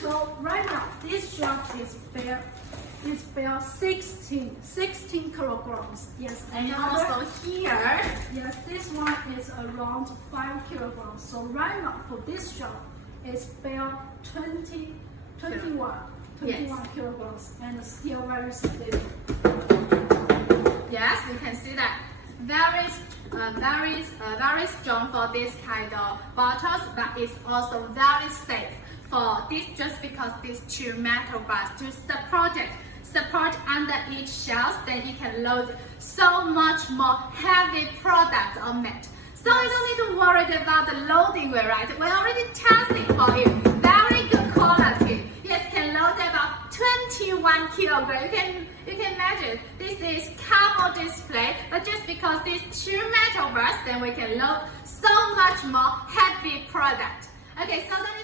So right now, this shelf is bare 16 kilograms. Yes, And another, also here, yes, this one is around 5 kilograms. So right now for this shelf, it's bare 21 kilograms and still very stable. yes, you can see that very strong for this kind of bottles, but it's also very safe for this, just because these two metal bars to support under each shelf, then you can load so much more heavy products on it. So you don't need to worry about the loading weight, right? We already tested for you. Very good quality. Yes, can load about 21 kilograms. You can imagine this is cardboard display, but just because these two metal bars, then we can load so much more heavy product. Okay, so then